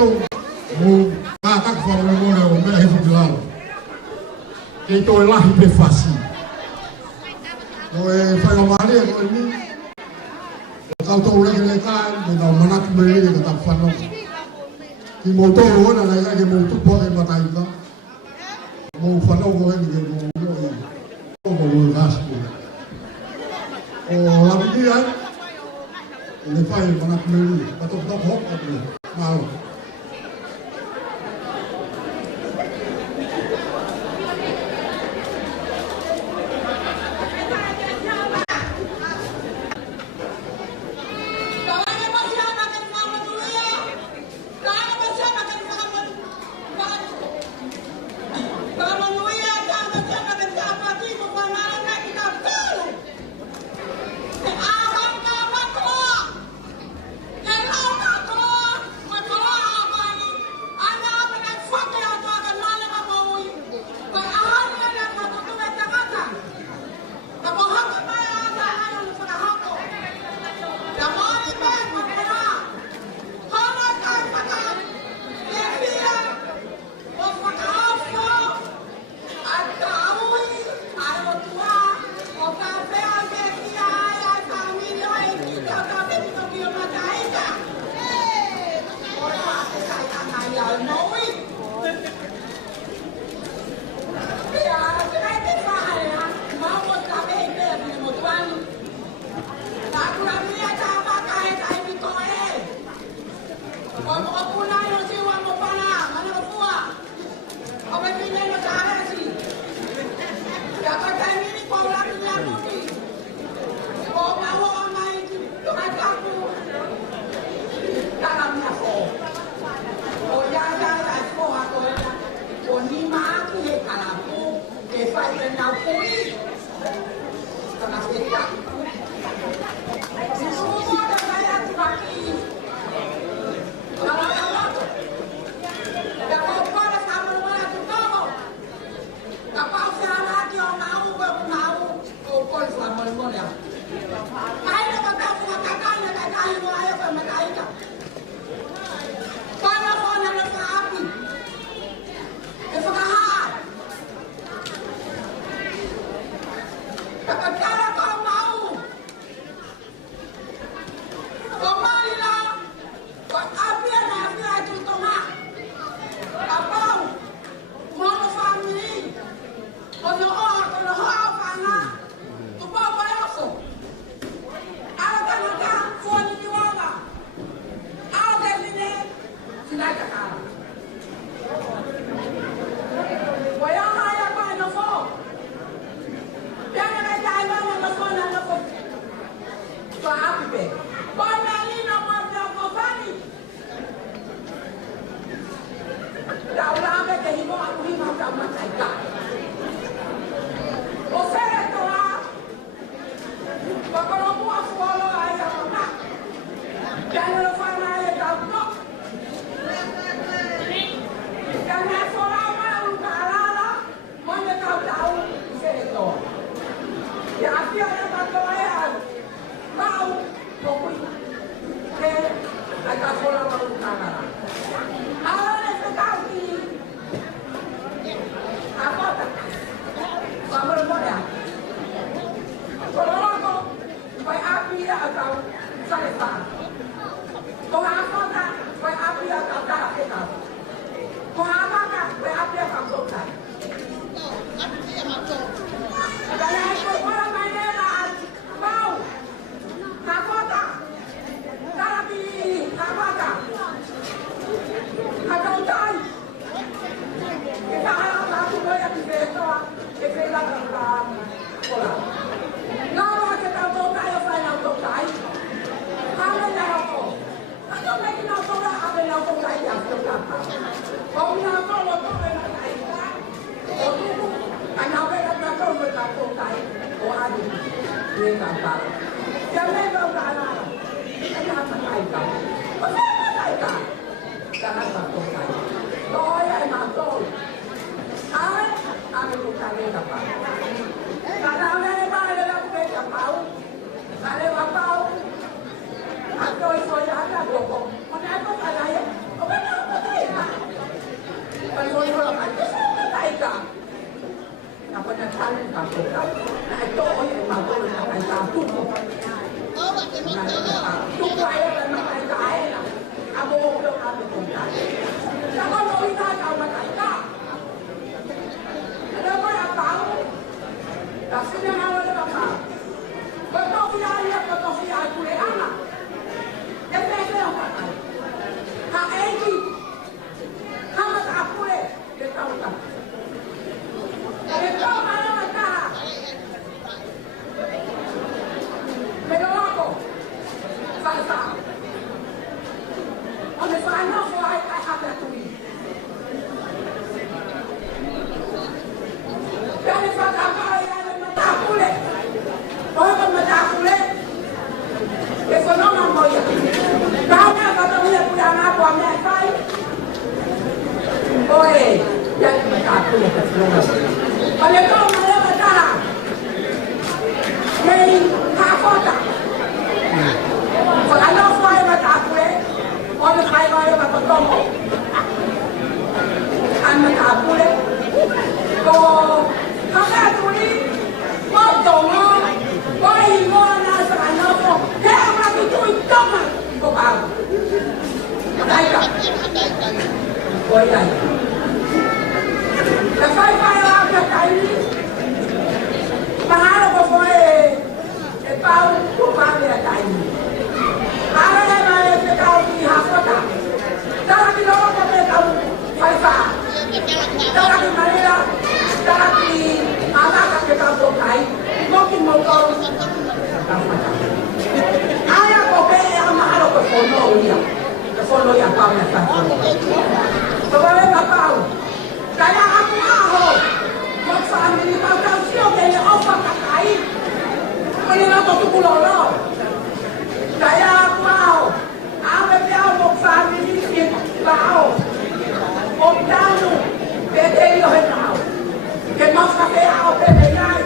tung mu tak for mo mo me he futilal que to la hipe fácil no e fa la mali ko ni ka to ule ke ka de no manat me le ke ta fa no ki mo to ro na la ke mo tu po ke matai ka mo fa no ko ni ke mo mo gas ko o la vida le fai manat me le ka to ho ko malo Tôi Olha como eu vou dar. Nem a foto. Olha não foi uma tapule. Olha vai uma foto. Ana tapule. Ko kaya tuli. Foto mo. Oi mo na sa ano ko. Kaya makituloy tama. Ko pa. Daika. Oi dai. La fai la caini. Mahalo ko po pau ko pa la caini. Para na e pau ki hafota. Tara ki lo ko pe pau fai fa. Tara ki Maria, tara ki ala ka pe pau ko kai. Mo ki mo ko. Aya ko pe mahalo ko fono ya. Fono ya pa na fa. Ko ba pau. Kaya ako aho, mag-family pagkasyo, kaya ako pagkakai. Kaya na ito tukulolo. Kaya ako aho, awet ako mag-family, bao. O dano, pwede ilohin ako. Kaya magkakay ako, pwede yay.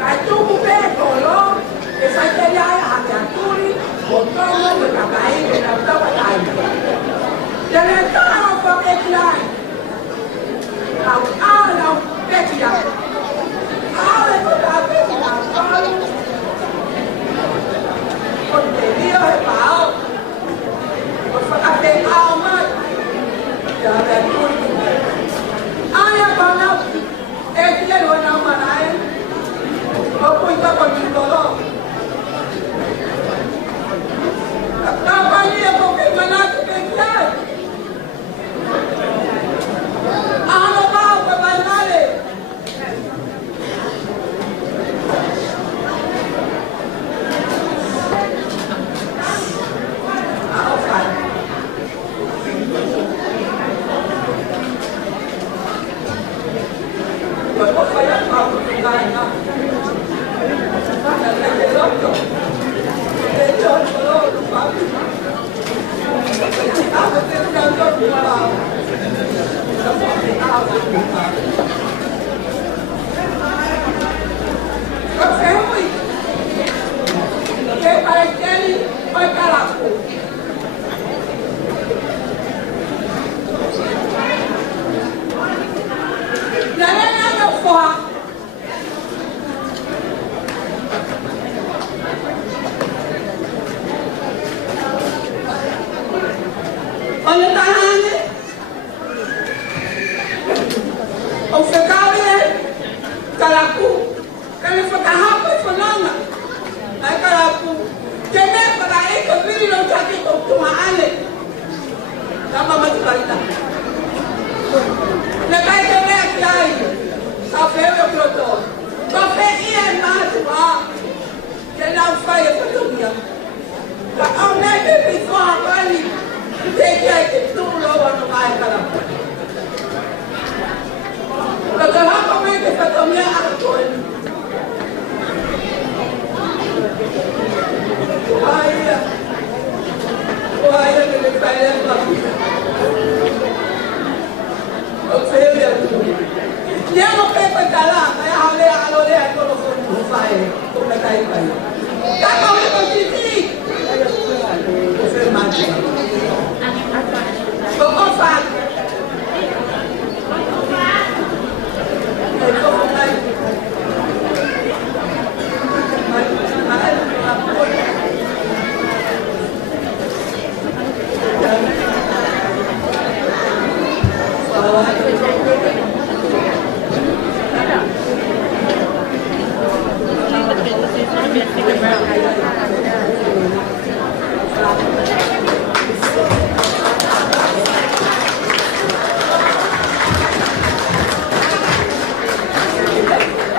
Kaya tukupe, tolo, kaya kaya hati ang tuli, o tolo, magkakain, kaya nagtawatay. Kaya ito ako pagkaklay. Não, pede já. Poderia reparo. Você até alma. Já é tudo. Olha para nós. Esse é o não marai. O cuida com o dolor. A companhia com que manasse pensar.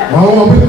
Vamos